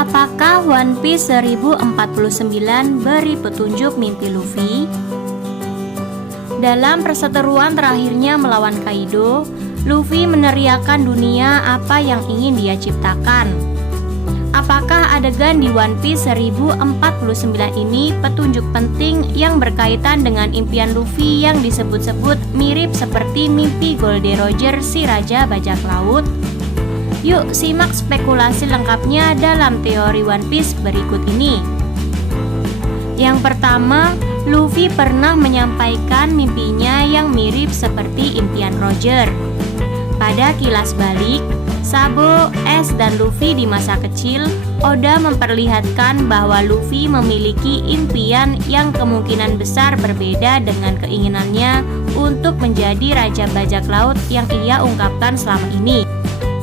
Apakah One Piece 1049 beri petunjuk mimpi Luffy? Dalam perseteruan terakhirnya melawan Kaido, Luffy meneriakkan dunia apa yang ingin dia ciptakan. Apakah adegan di One Piece 1049 ini petunjuk penting yang berkaitan dengan impian Luffy yang disebut-sebut mirip seperti mimpi Goldie Roger si Raja Bajak Laut? Yuk simak spekulasi lengkapnya dalam teori One Piece berikut ini. Yang pertama, Luffy pernah menyampaikan mimpinya yang mirip seperti impian Roger. Pada kilas balik, Sabo, Ace, dan Luffy di masa kecil, Oda memperlihatkan bahwa Luffy memiliki impian yang kemungkinan besar berbeda dengan keinginannya untuk menjadi Raja Bajak Laut yang ia ungkapkan selama ini.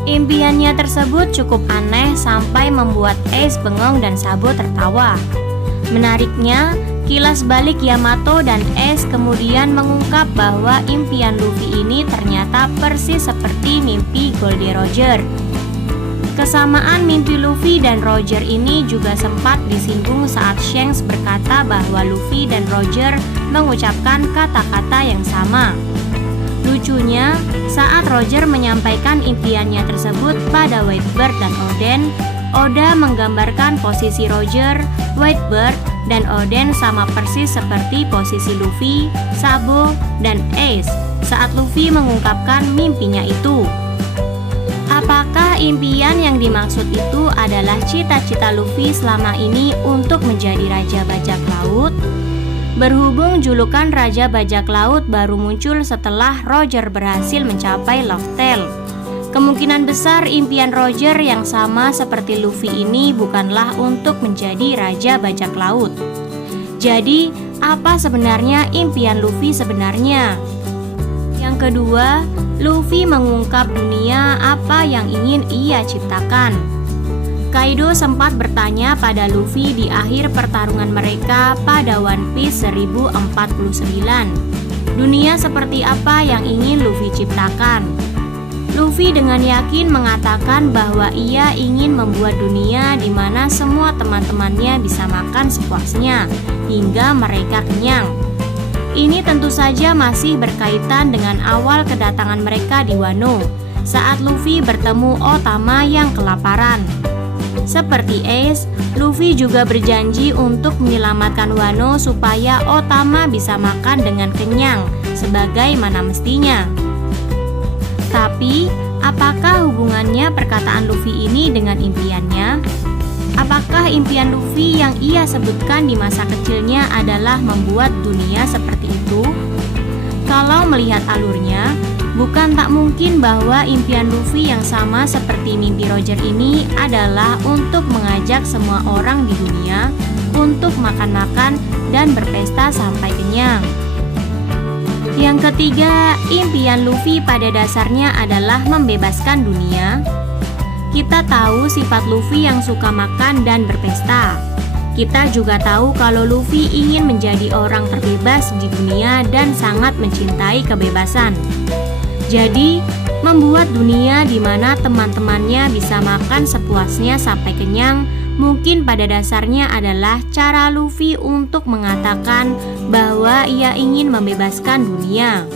Impiannya tersebut cukup aneh sampai membuat Ace bengong dan Sabo tertawa. Menariknya, kilas balik Yamato dan Ace kemudian mengungkap bahwa impian Luffy ini ternyata persis seperti mimpi Goldie Roger. Kesamaan mimpi Luffy dan Roger ini juga sempat disinggung saat Shanks berkata bahwa Luffy dan Roger mengucapkan kata-kata yang sama. Lucunya, saat Roger menyampaikan impiannya tersebut pada Whitebird dan Oden, Oda menggambarkan posisi Roger, Whitebird, dan Oden sama persis seperti posisi Luffy, Sabo, dan Ace saat Luffy mengungkapkan mimpinya itu. Apakah impian yang dimaksud itu adalah cita-cita Luffy selama ini untuk menjadi Raja Bajak Laut? Berhubung julukan Raja Bajak Laut baru muncul setelah Roger berhasil mencapai Love Tale, kemungkinan besar impian Roger yang sama seperti Luffy ini bukanlah untuk menjadi Raja Bajak Laut. Jadi, apa sebenarnya impian Luffy sebenarnya? Yang kedua, Luffy mengungkap dunia apa yang ingin ia ciptakan. Kaido sempat bertanya pada Luffy di akhir pertarungan mereka pada One Piece 1049. Dunia seperti apa yang ingin Luffy ciptakan? Luffy dengan yakin mengatakan bahwa ia ingin membuat dunia di mana semua teman-temannya bisa makan sepuasnya hingga mereka kenyang. Ini tentu saja masih berkaitan dengan awal kedatangan mereka di Wano saat Luffy bertemu Otama yang kelaparan. Seperti Ace, Luffy juga berjanji untuk menyelamatkan Wano supaya Otama bisa makan dengan kenyang sebagaimana mestinya. Tapi, apakah hubungannya perkataan Luffy ini dengan impiannya? Apakah impian Luffy yang ia sebutkan di masa kecilnya adalah membuat dunia seperti itu? Kalau melihat alurnya, bukan tak mungkin bahwa impian Luffy yang sama seperti mimpi Roger ini adalah untuk mengajak semua orang di dunia untuk makan-makan dan berpesta sampai kenyang. Yang ketiga, impian Luffy pada dasarnya adalah membebaskan dunia. Kita tahu sifat Luffy yang suka makan dan berpesta. Kita juga tahu kalau Luffy ingin menjadi orang terbebas di dunia dan sangat mencintai kebebasan. Jadi, membuat dunia di mana teman-temannya bisa makan sepuasnya sampai kenyang mungkin pada dasarnya adalah cara Luffy untuk mengatakan bahwa ia ingin membebaskan dunia.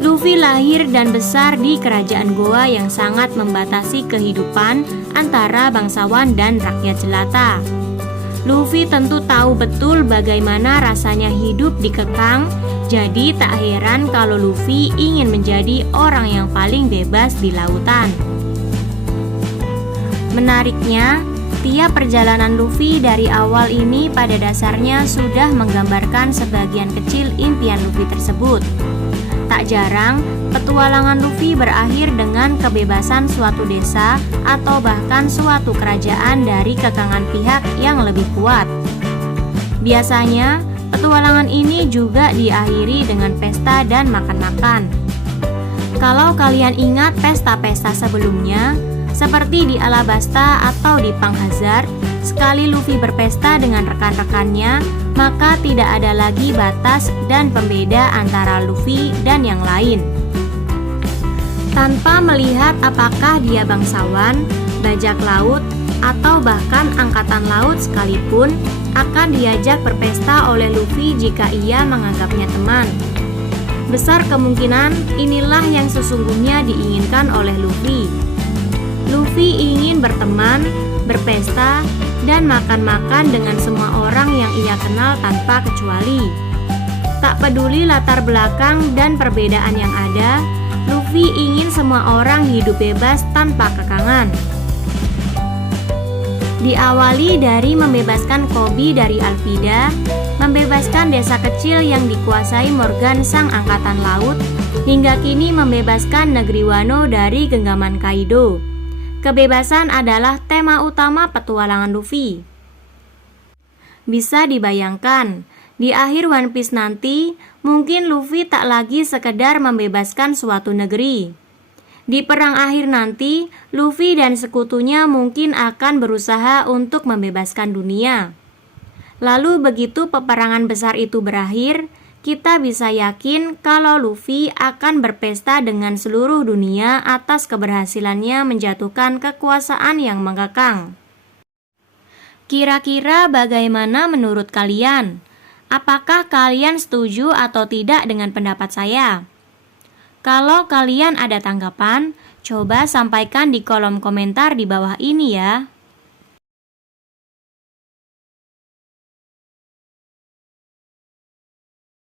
Luffy lahir dan besar di kerajaan Goa yang sangat membatasi kehidupan antara bangsawan dan rakyat jelata. Luffy tentu tahu betul bagaimana rasanya hidup dikekang. Jadi tak heran kalau Luffy ingin menjadi orang yang paling bebas di lautan. Menariknya, tiap perjalanan Luffy dari awal ini pada dasarnya sudah menggambarkan sebagian kecil impian Luffy tersebut. Tak jarang, petualangan Luffy berakhir dengan kebebasan suatu desa atau bahkan suatu kerajaan dari kekangan pihak yang lebih kuat. Biasanya, petualangan ini juga diakhiri dengan pesta dan makan-makan. Kalau kalian ingat pesta-pesta sebelumnya, seperti di Alabasta atau di Punk Hazard, sekali Luffy berpesta dengan rekan-rekannya, maka tidak ada lagi batas dan pembeda antara Luffy dan yang lain. Tanpa melihat apakah dia bangsawan, bajak laut, atau bahkan angkatan laut sekalipun akan diajak berpesta oleh Luffy jika ia menganggapnya teman. Besar kemungkinan inilah yang sesungguhnya diinginkan oleh Luffy. Luffy ingin berteman, berpesta, dan makan-makan dengan semua orang yang ia kenal tanpa kecuali. Tak peduli latar belakang dan perbedaan yang ada, Luffy ingin semua orang hidup bebas tanpa kekangan. Diawali dari membebaskan Koby dari Alvida, membebaskan desa kecil yang dikuasai Morgan sang angkatan laut, hingga kini membebaskan negeri Wano dari genggaman Kaido. Kebebasan adalah tema utama petualangan Luffy. Bisa dibayangkan, di akhir One Piece nanti, mungkin Luffy tak lagi sekedar membebaskan suatu negeri. Di perang akhir nanti, Luffy dan sekutunya mungkin akan berusaha untuk membebaskan dunia. Lalu begitu peperangan besar itu berakhir, kita bisa yakin kalau Luffy akan berpesta dengan seluruh dunia atas keberhasilannya menjatuhkan kekuasaan yang mengekang. Kira-kira bagaimana menurut kalian? Apakah kalian setuju atau tidak dengan pendapat saya? Kalau kalian ada tanggapan, coba sampaikan di kolom komentar di bawah ini ya.